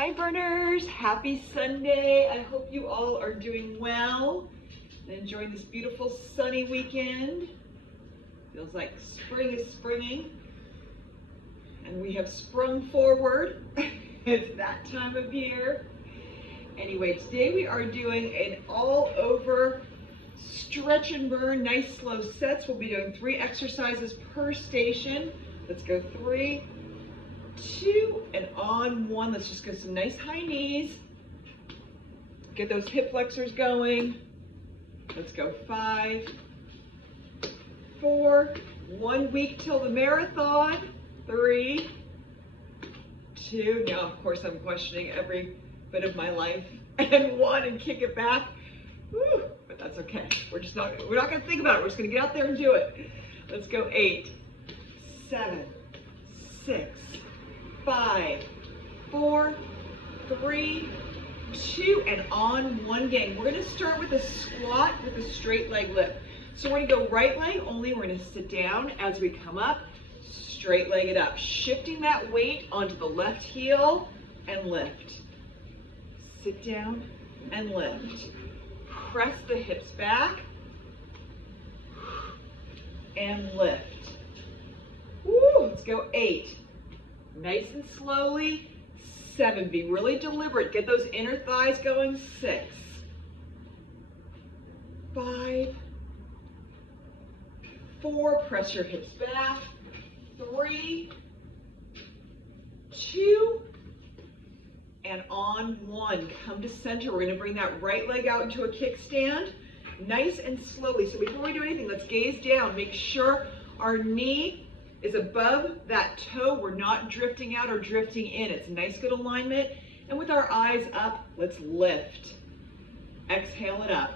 Hi burners, happy Sunday. I hope you all are doing well and enjoying this beautiful sunny weekend. Feels like spring is springing and we have sprung forward. It's that time of year. Anyway, today we are doing an all over stretch and burn, nice slow sets. We'll be doing 3 exercises per station. Let's go 3, 2, and on 1. Let's just get some nice high knees. Get those hip flexors going. Let's go 5, 4, 1 week till the marathon. 3, 2, now of course I'm questioning every bit of my life. And 1, and kick it back. Woo, but that's okay. We're not gonna think about it. We're just gonna get out there and do it. Let's go 8, 7, 6, 5, 4, 3, 2, and on 1 again. We're gonna start with a squat with a straight leg lift. So we're gonna go right leg only. We're gonna sit down as we come up, straight leg it up, shifting that weight onto the left heel and lift. Sit down and lift. Press the hips back and lift. Woo, let's go 8. Nice and slowly. 7, be really deliberate. Get those inner thighs going. 6, 5, 4, press your hips back. 3, 2, and on 1. Come to center. We're gonna bring that right leg out into a kickstand. Nice and slowly. So before we do anything, let's gaze down. Make sure our knee is above that toe. We're not drifting out or drifting in. It's a nice good alignment. And with our eyes up, let's lift. Exhale it up.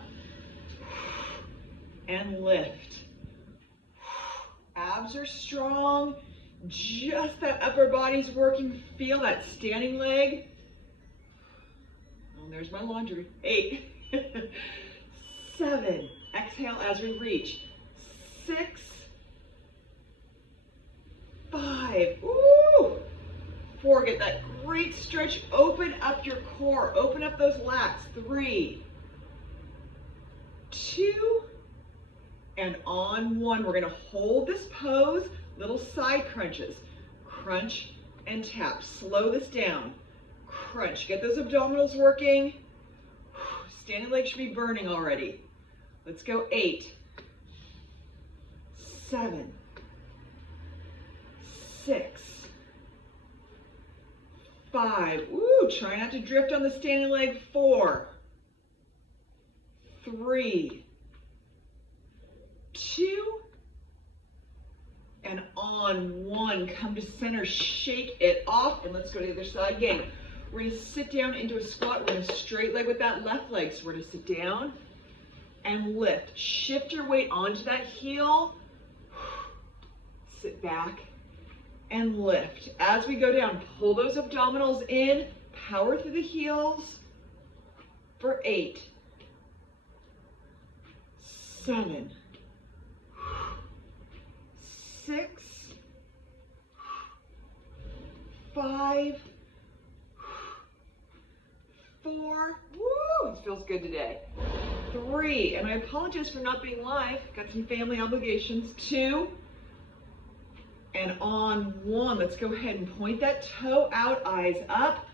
And lift. Abs are strong. Just that upper body's working. Feel that standing leg. Oh, there's my laundry. 8, 7, exhale as we reach. 6, 5, ooh, 4, get that great stretch. Open up your core, open up those lats. 3, 2, and on 1. We're gonna hold this pose, little side crunches. Crunch and tap, slow this down. Crunch, get those abdominals working. Standing leg should be burning already. Let's go 8, 7, 6, 5. Ooh, try not to drift on the standing leg. 4, 3, 2, and on 1. Come to center, shake it off, and let's go to the other side again. We're gonna sit down into a squat. We're gonna straight leg with that left leg. So we're gonna sit down and lift. Shift your weight onto that heel. Sit back and lift. As we go down, pull those abdominals in, power through the heels for 8, 7, 6, 5, 4, woo, it feels good today. 3, and I apologize for not being live, got some family obligations. 2, and on 1. Let's go ahead and point that toe out, eyes up,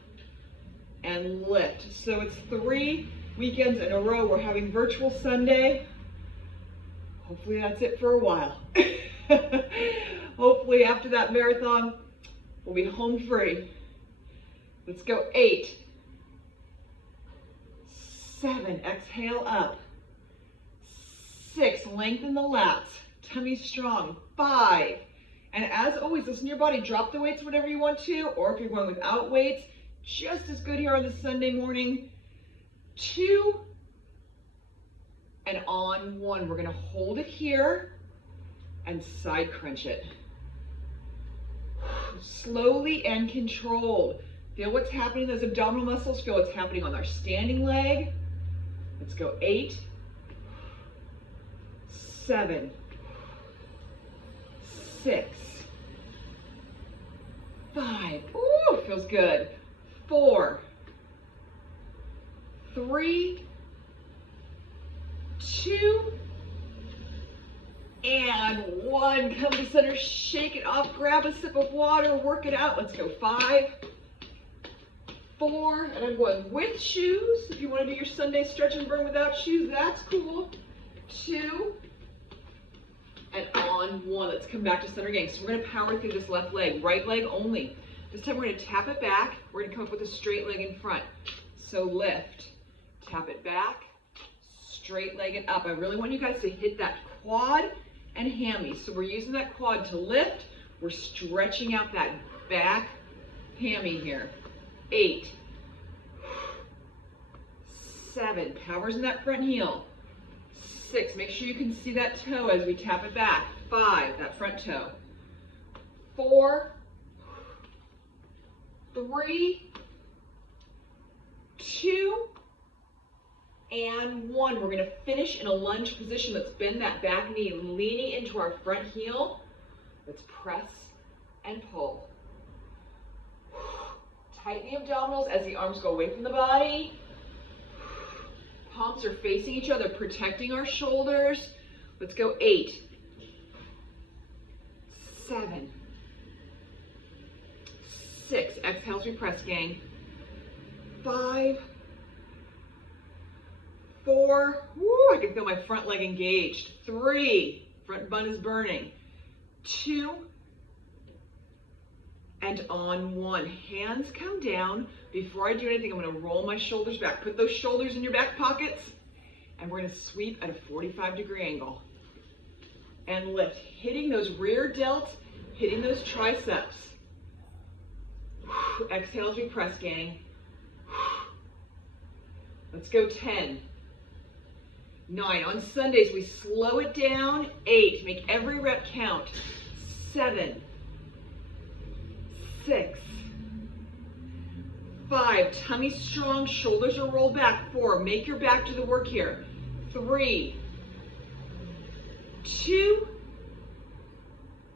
and lift. So it's 3 weekends in a row. We're having virtual Sunday. Hopefully that's it for a while. Hopefully after that marathon, we'll be home free. Let's go 8, 7, exhale up. 6, lengthen the lats, tummy strong. 5, and as always, listen to your body. Drop the weights whatever you want to, or if you're going without weights, just as good here on this Sunday morning. 2, and on 1. We're gonna hold it here and side crunch it. Slowly and controlled. Feel what's happening in those abdominal muscles. Feel what's happening on our standing leg. Let's go 8, 7, 6, 5. Ooh, feels good. 4, 3, 2, and 1. Come to center, shake it off, grab a sip of water, work it out. Let's go. 5, 4, and I'm going with shoes. If you want to do your Sunday stretch and burn without shoes, that's cool. 2, and on 1. Let's come back to center, gang. So we're going to power through this left leg, right leg only. This time we're going to tap it back. We're going to come up with a straight leg in front. So lift, tap it back, straight leg it up. I really want you guys to hit that quad and hammy. So we're using that quad to lift. We're stretching out that back hammy here. 8, 7, powers in that front heel. 6, make sure you can see that toe as we tap it back. 5, that front toe. 4, 3, 2, and 1. We're going to finish in a lunge position. Let's bend that back knee, leaning into our front heel. Let's press and pull. Tighten the abdominals as the arms go away from the body. Palms are facing each other, protecting our shoulders. Let's go. 8, 7, 6. Exhale as we press, gang. 5, 4. Woo, I can feel my front leg engaged. 3, front bun is burning. 2, and on 1. Hands come down. Before I do anything, I'm going to roll my shoulders back. Put those shoulders in your back pockets, and we're going to sweep at a 45-degree angle. And lift, hitting those rear delts, hitting those triceps. Exhale as we press, gang. Let's go. 10, 9. On Sundays, we slow it down. 8, make every rep count. 7, 6, 5, tummy strong, shoulders are rolled back. 4, make your back do the work here. 3, 2,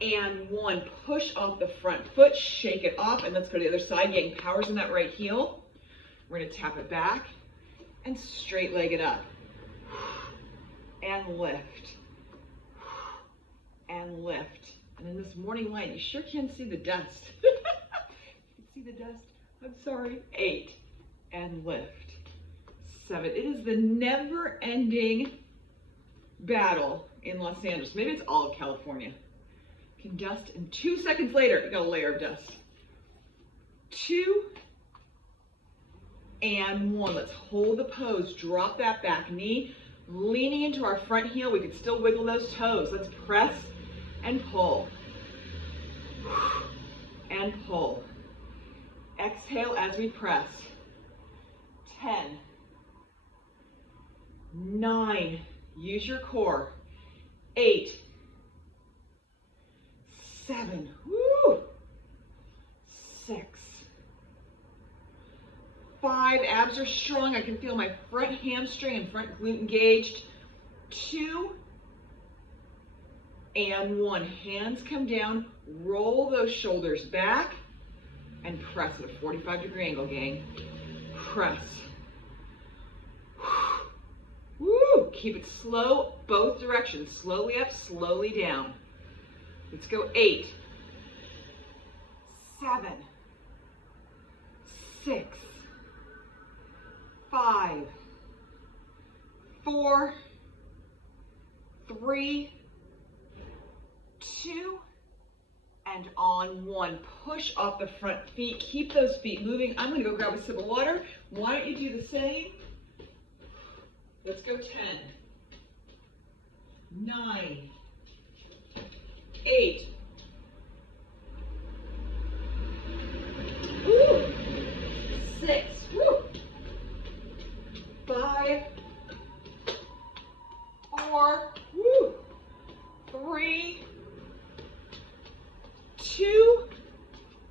and 1. Push off the front foot, shake it off, and let's go to the other side. Getting powers in that right heel. We're going to tap it back and straight leg it up. And lift. And lift. And in this morning light, you sure can see the dust. You see the dust? I'm sorry. 8, and lift. 7. It is the never-ending battle in Los Angeles. Maybe it's all of California. You can dust, and 2 seconds later, you got a layer of dust. 2, and 1. Let's hold the pose. Drop that back knee, leaning into our front heel. We can still wiggle those toes. Let's press and pull. And pull. Exhale as we press. 10, 9, use your core. 8, 7, woo, 6, 5, abs are strong. I can feel my front hamstring and front glute engaged. 2, and 1. Hands come down, roll those shoulders back, and press at a 45-degree angle, gang. Press. Woo! Keep it slow, both directions. Slowly up, slowly down. Let's go. 8, 7, 6, 5, 4, 3, 2, and on 1. Push off the front feet. Keep those feet moving. I'm going to go grab a sip of water. Why don't you do the same? Let's go. 10, 9, 8, woo, 6, woo, 5, 4, woo, 3, 2,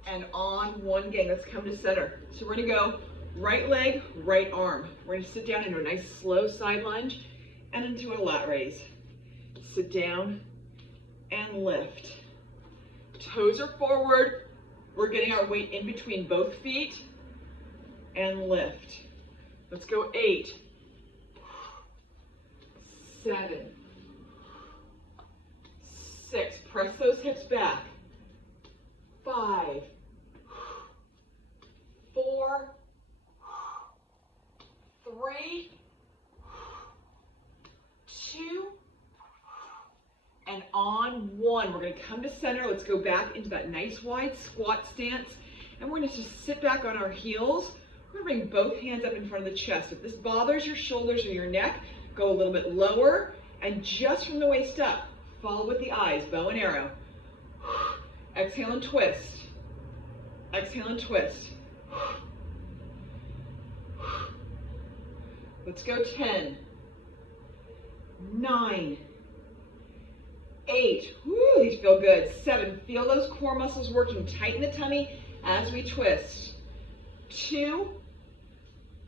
and on 1, gang. Let's come to center. So we're going to go right leg, right arm. We're going to sit down into a nice slow side lunge and into a lat raise. Sit down and lift. Toes are forward. We're getting our weight in between both feet. and lift. Let's go 8, 7, 6. Press those hips back. 5, 4, 3, 2, and on 1. We're going to come to center. Let's go back into that nice wide squat stance. And we're going to just sit back on our heels. We're going to bring both hands up in front of the chest. If this bothers your shoulders or your neck, go a little bit lower. And just from the waist up, follow with the eyes, bow and arrow. Exhale and twist. Exhale and twist. Let's go 10, 9, 8, woo, these feel good. 7, feel those core muscles working. Tighten the tummy as we twist. 2,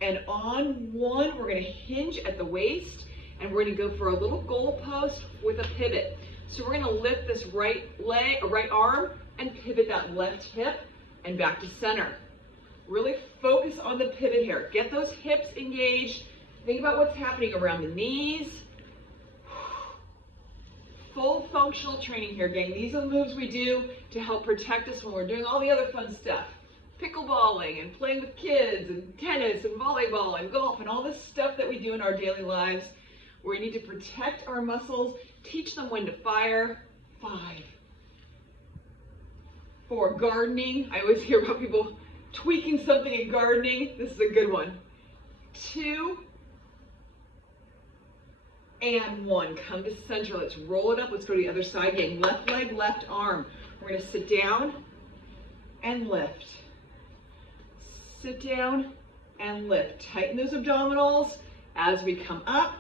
and on 1, we're going to hinge at the waist, and we're going to go for a little goal post with a pivot. So we're going to lift this right leg, or right arm, and pivot that left hip, and back to center. Really focus on the pivot here. Get those hips engaged. Think about what's happening around the knees. Full functional training here, gang. These are the moves we do to help protect us when we're doing all the other fun stuff. Pickleballing and playing with kids and tennis and volleyball and golf and all this stuff that we do in our daily lives where we need to protect our muscles, teach them when to fire. 5, 4, gardening. I always hear about people tweaking something in gardening. This is a good one. 2, and 1. Come to center. Let's roll it up. Let's go to the other side. Gang. Left leg, left arm. We're going to sit down and lift. Sit down and lift. Tighten those abdominals as we come up.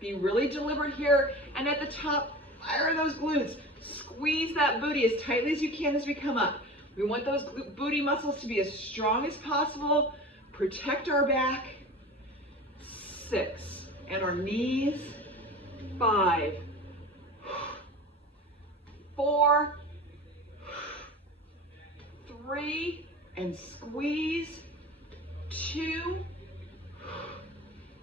Be really deliberate here. And at the top, fire those glutes. Squeeze that booty as tightly as you can as we come up. We want those booty muscles to be as strong as possible. Protect our back. 6. And our knees. 5, 4, 3, and squeeze. 2,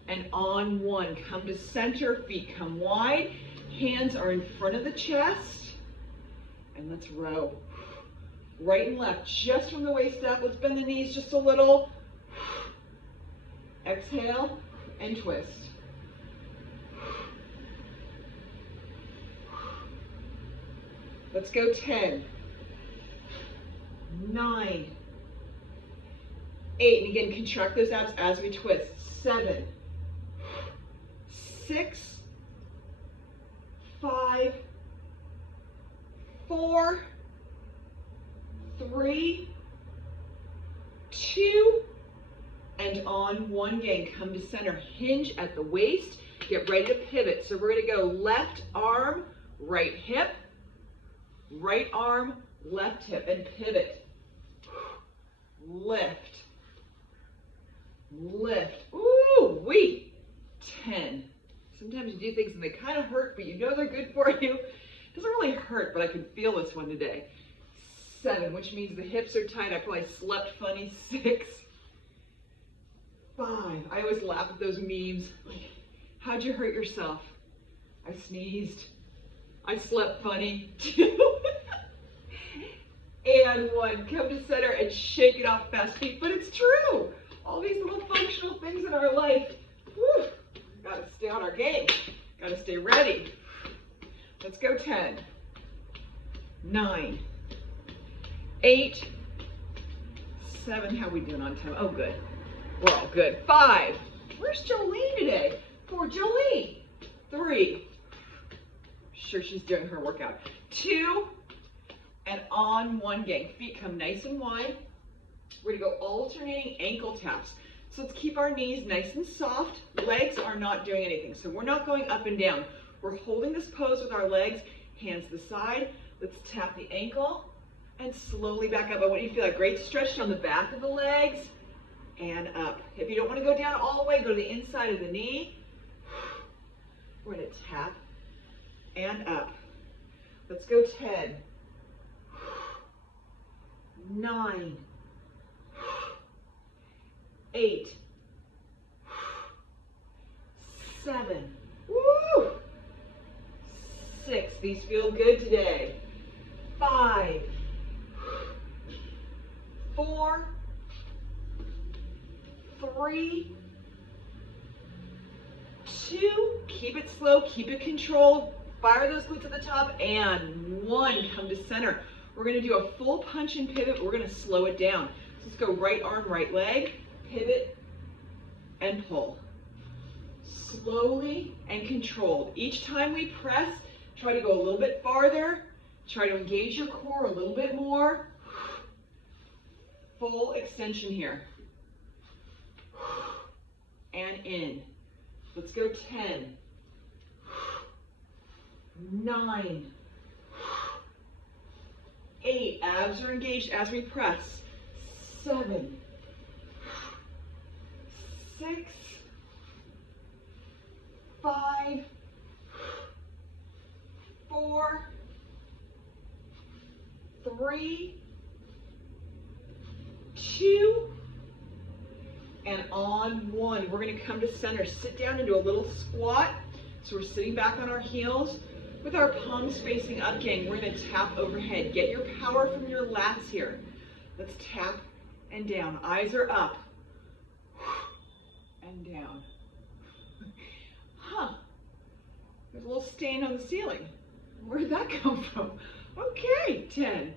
and on 1. Come to center, feet come wide. Hands are in front of the chest. And let's row. Right and left, just from the waist up. Let's bend the knees just a little. Exhale and twist. Let's go 10, 9, 8, and again, contract those abs as we twist. 7, 6, 5, 4, 3, 2, and on 1. Gang. Come to center, hinge at the waist, get ready to pivot. So we're going to go left arm, right hip, right arm, left hip, and pivot. Lift. Lift. Ooh, wee. 10. Sometimes you do things and they kind of hurt, but you know they're good for you. It doesn't really hurt, but I can feel this one today. 7, which means the hips are tight. I probably slept funny. 6, 5. I always laugh at those memes. Like, how'd you hurt yourself? I sneezed. I slept funny. 2, and 1. Come to center and shake it off fast feet. But it's true. All these little functional things in our life. Whew, gotta stay on our game. Gotta stay ready. Let's go 10, 9, 8, 7. How we doing on time? Oh, good. We're all good. 5. Where's Jolene today? Poor Jolene. 3. Sure, she's doing her workout. 2, and on 1. Gang. Feet come nice and wide. We're gonna go alternating ankle taps. So let's keep our knees nice and soft. Legs are not doing anything. So we're not going up and down. We're holding this pose with our legs, hands to the side. Let's tap the ankle and slowly back up. I want you to feel that great stretch on the back of the legs and up. If you don't want to go down all the way, go to the inside of the knee. We're gonna tap and up. Let's go 10, 9, 8, 7, woo, 6, these feel good today, 5, 4, 3, 2, keep it slow, keep it controlled, fire those glutes at the top, and 1, come to center. We're gonna do a full punch and pivot, we're gonna slow it down. So let's go right arm, right leg, pivot, and pull. Slowly and controlled. Each time we press, try to go a little bit farther, try to engage your core a little bit more. Full extension here. And in. Let's go 10, 9, 8, abs are engaged as we press, 7, 6, 5, 4, 3, 2, and on 1. We're going to come to center, sit down into a little squat. So we're sitting back on our heels with our palms facing up, gang. We're going to tap overhead. Get your power from your lats here. Let's tap and down. Eyes are up and down. Huh, there's a little stain on the ceiling. Where did that come from? Okay, 10,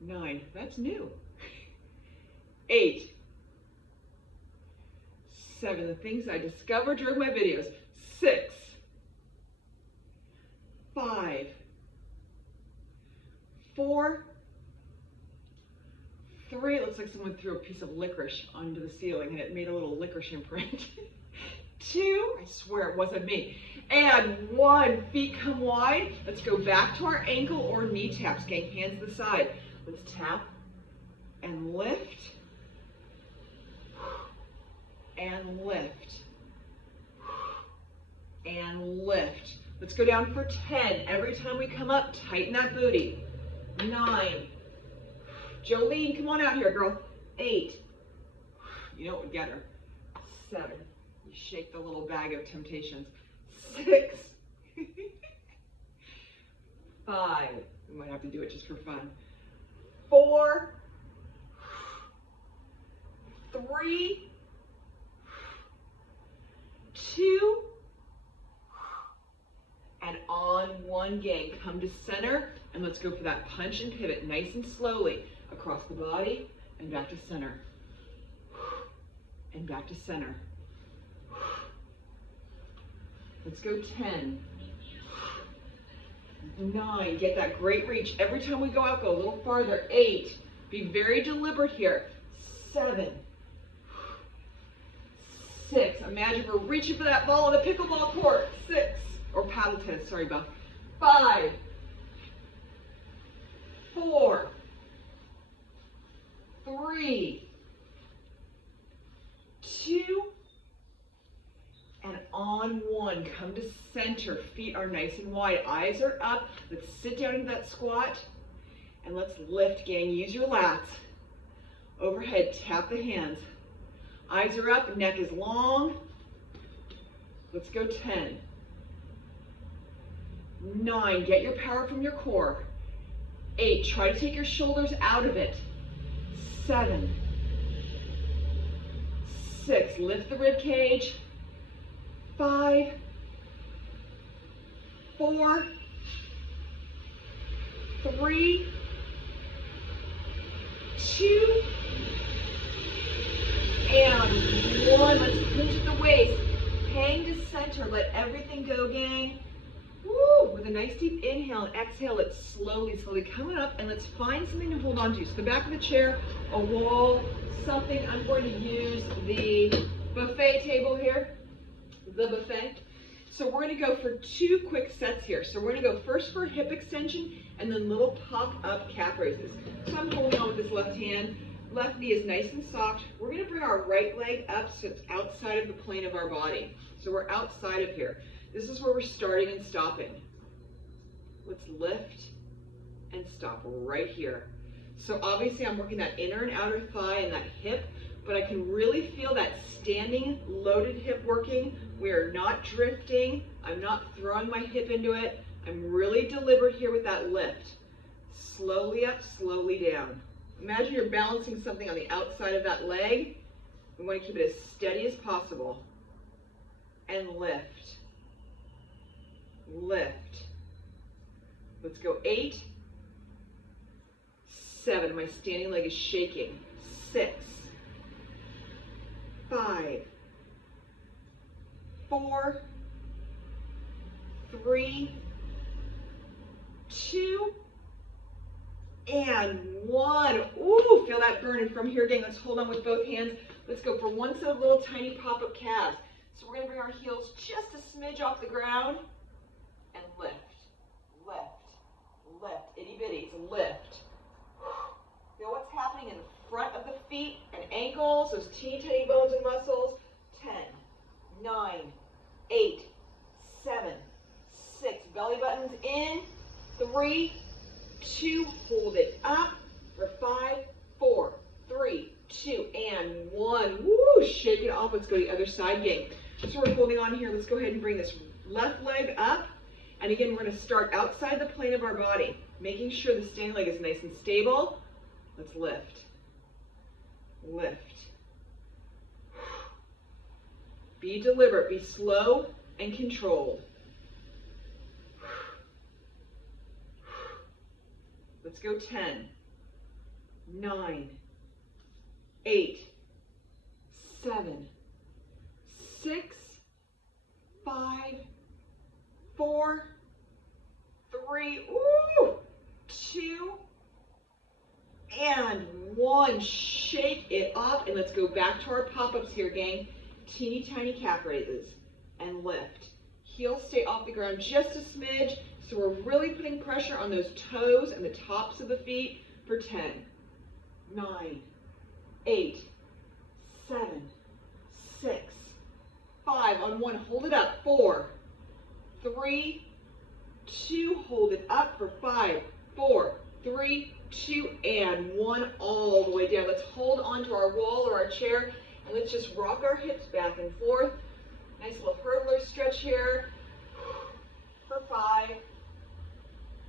9, that's new. 8, 7, the things I discovered during my videos. 6, 5, 4, 3, it looks like someone threw a piece of licorice onto the ceiling and it made a little licorice imprint. 2, I swear it wasn't me. And 1, feet come wide. Let's go back to our ankle or knee taps, gang, hands to the side. Let's tap and lift. And lift, and lift. Let's go down for 10. Every time we come up, tighten that booty. 9, Jolene, come on out here, girl. 8, you know what would get her. 7, you shake the little bag of temptations. 6, 5, we might have to do it just for fun. 4, 3, 2, and on 1, gang. Come to center, and let's go for that punch and pivot, nice and slowly, across the body, and back to center, and back to center. Let's go 10, 9, get that great reach. Every time we go out, go a little farther. 8, be very deliberate here. 7, 6, imagine we're reaching for that ball on the pickleball court. 6, or paddle tennis, sorry, Beth. 5, 4, 3, 2, and on 1, come to center. Feet are nice and wide, eyes are up. Let's sit down into that squat, and let's lift, gang. Use your lats. Overhead, tap the hands. Eyes are up, neck is long. Let's go 10, 9, get your power from your core. 8, try to take your shoulders out of it. 7, 6, lift the rib cage. 5, 4, 3, 2, and 1. Let's pinch at the waist. Hang to center. Let everything go, gang. Woo! With a nice deep inhale and exhale, let's slowly coming up, and let's find something to hold on to. So the back of the chair, a wall, something. I'm going to use the buffet table here. The buffet. So we're going to go for 2 quick sets here. So we're going to go first for hip extension and then little pop-up calf raises. So I'm holding on with this left hand. Left knee is nice and soft. We're going to bring our right leg up so it's outside of the plane of our body. So we're outside of here. This is where we're starting and stopping. Let's lift and stop right here. So obviously I'm working that inner and outer thigh and that hip. but I can really feel that standing loaded hip working. We are not drifting. I'm not throwing my hip into it. I'm really deliberate here with that lift. Slowly up, slowly down. Imagine you're balancing something on the outside of that leg. We want to keep it as steady as possible. And lift. Lift. Let's go 8, 7. My standing leg is shaking. 6, 5, 4, 3, 2, and 1. Ooh, feel that burn. And from here again, let's hold on with both hands. Let's go for one set of little tiny pop-up calves. So we're going to bring our heels just a smidge off the ground and lift, lift, lift. Itty bitties, lift. Feel what's happening in the front of the feet and ankles, those teeny tiny bones and muscles. 10, 9, 8, 7, 6. Belly buttons in. 3, 2. Hold it up for 5, 4, 3, 2, and 1. Woo! Shake it off. Let's go to the other side, gang. So we're holding on here. Let's go ahead and bring this left leg up. And again, we're going to start outside the plane of our body, making sure the standing leg is nice and stable. Let's lift. Lift. Be deliberate. Be slow and controlled. Let's go 10, 9, 8, 7, 6, 5, 4, 3, 2, and 1. Shake it off, and let's go back to our pop-ups here, gang. Teeny tiny calf raises and lift. Heels stay off the ground just a smidge, so we're really putting pressure on those toes and the tops of the feet for 10, 9, 8, 7, 6, 5. On 1, hold it up. 4, 3, 2. Hold it up for 5, 4, 3, 2, and 1. All the way down. Let's hold onto our wall or our chair, and let's just rock our hips back and forth. Nice little hurdler stretch here for 5,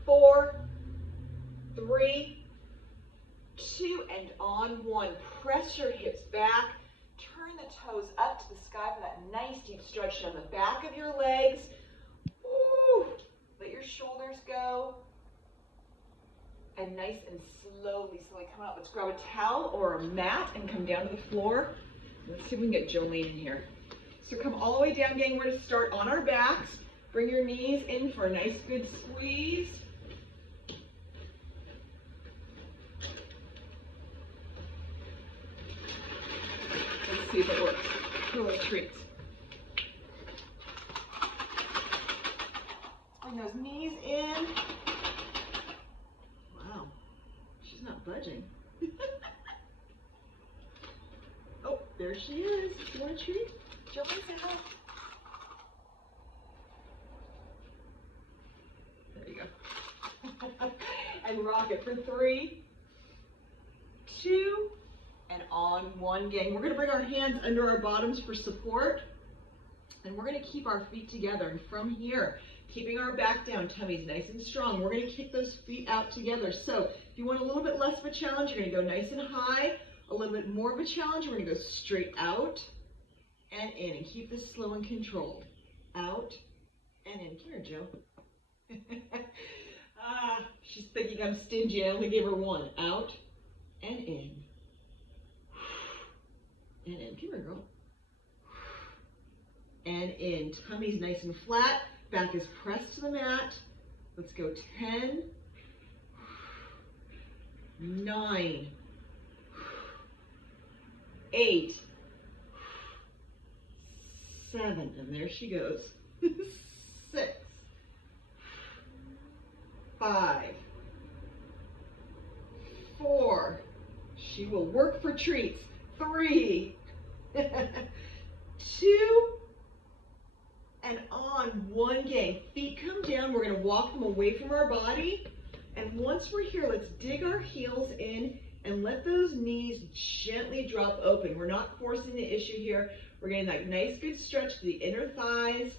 4, 3, 2, and on 1. Press your hips back. Turn the toes up to the sky for that nice deep stretch down the back of your legs. Ooh, let your shoulders go. And nice and slowly come out. Let's grab a towel or a mat and come down to the floor. Let's see if we can get Jolene in here. So come all the way down, gang. We're going to start on our backs. Bring your knees in for a nice good squeeze. Let's see if it works. Little treats. Bring those knees in. Wow, she's not budging. Oh, there she is. Do you want a treat? Jolene, say hi. There you go. And rock it for 3, 2, and on 1. Gang, we're going to bring our hands under our bottoms for support, and we're going to keep our feet together. And from here, keeping our back down, tummy's nice and strong, we're going to kick those feet out together. So if you want a little bit less of a challenge, you're going to go nice and high. A little bit more of a challenge, we're going to go straight out and in, and keep this slow and controlled. Out and in. Come here, Joe. She's thinking I'm stingy. I only gave her 1. Out and in. And in. Come here, girl. And in. Tummy's nice and flat. Back is pressed to the mat. Let's go 10, 9, 8, 7, and there she goes. 6, 5, 4. She will work for treats. 3, 2, and on 1. Gang. Feet come down. We're going to walk them away from our body. And once we're here, let's dig our heels in And let those knees gently drop open. We're not forcing the issue here. We're getting that nice good stretch to the inner thighs.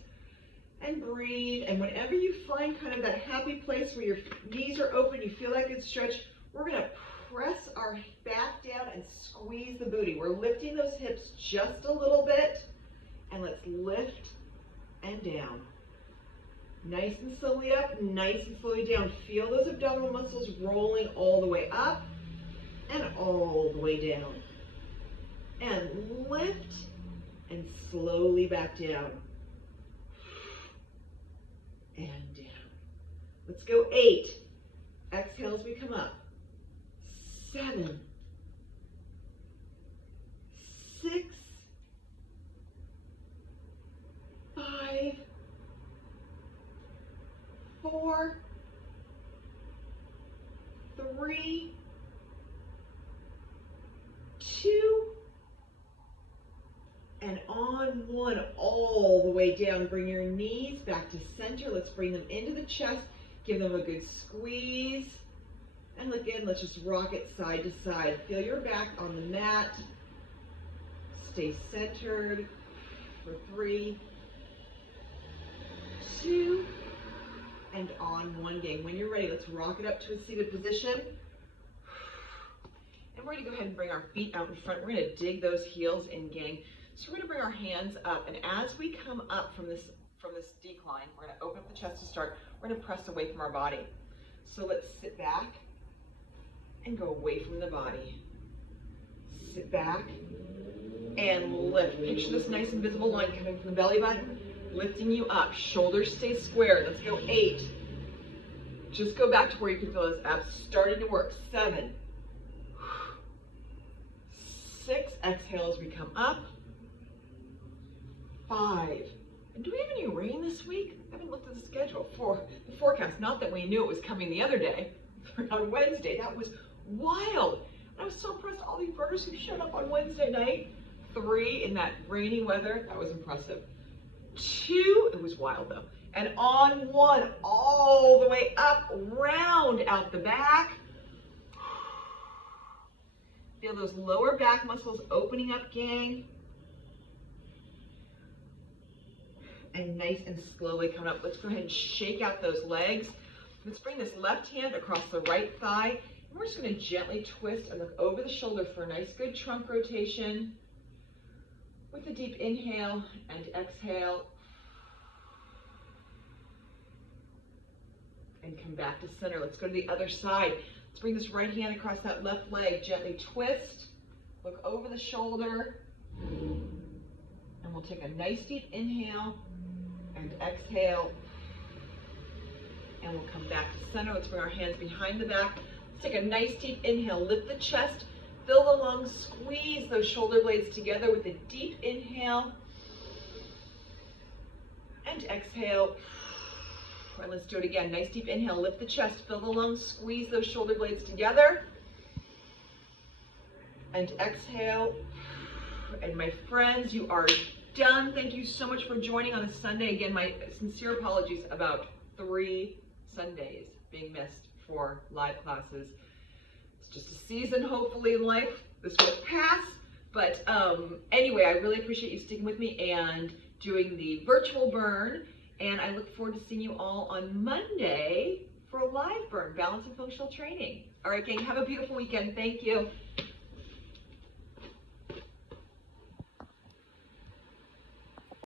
And breathe. And whenever you find kind of that happy place where your knees are open, you feel that good stretch, we're going to press our back down and squeeze the booty. We're lifting those hips just a little bit. And let's lift and down. Nice and slowly up, nice and slowly down. Feel those abdominal muscles rolling all the way up and all the way down. And lift and slowly back down. And down. Let's go 8. Exhale as we come up. 7. 6. 5. 4. 3. 2. And on 1, all the way down. Bring your knees back to center. Let's bring them into the chest. Give them a good squeeze. And again, let's just rock it side to side. Feel your back on the mat. Stay centered for 3, 2, and on 1 gang. When you're ready, let's rock it up to a seated position. And we're going to go ahead and bring our feet out in front. We're going to dig those heels in, gang. So we're going to bring our hands up, and as we come up from this decline, we're going to open up the chest to start. We're going to press away from our body. So let's sit back and go away from the body. Sit back and lift. Picture this nice invisible line coming from the belly button, lifting you up. Shoulders stay square. Let's go 8. Just go back to where you can feel those abs starting to work. 7. 6. Exhale as we come up. 5. And do we have any rain this week? I haven't looked at the schedule for the forecast. Not that we knew it was coming the other day, on Wednesday. That was wild. I was so impressed. All these birders who showed up on Wednesday night. 3 in that rainy weather. That was impressive. 2, it was wild though. And on 1, all the way up, round out the back. Feel those lower back muscles opening up, gang. And nice and slowly coming up. Let's go ahead and shake out those legs. Let's bring this left hand across the right thigh. And we're just going to gently twist and look over the shoulder for a nice good trunk rotation. With a deep inhale and exhale. And come back to center. Let's go to the other side. Let's bring this right hand across that left leg. Gently twist. Look over the shoulder. And we'll take a nice deep inhale and exhale. And we'll come back to center. Let's bring our hands behind the back. Let's take a nice deep inhale. Lift the chest. Fill the lungs. Squeeze those shoulder blades together with a deep inhale. And exhale. And let's do it again. Nice deep inhale. Lift the chest. Fill the lungs. Squeeze those shoulder blades together. And exhale. And my friends, you are done. Thank you so much for joining on a Sunday. Again, my sincere apologies about 3 Sundays being missed for live classes. It's just a season, hopefully, in life. This will pass. But anyway, I really appreciate you sticking with me and doing the virtual burn. And I look forward to seeing you all on Monday for a live burn, balance and functional training. All right, gang, have a beautiful weekend. Thank you.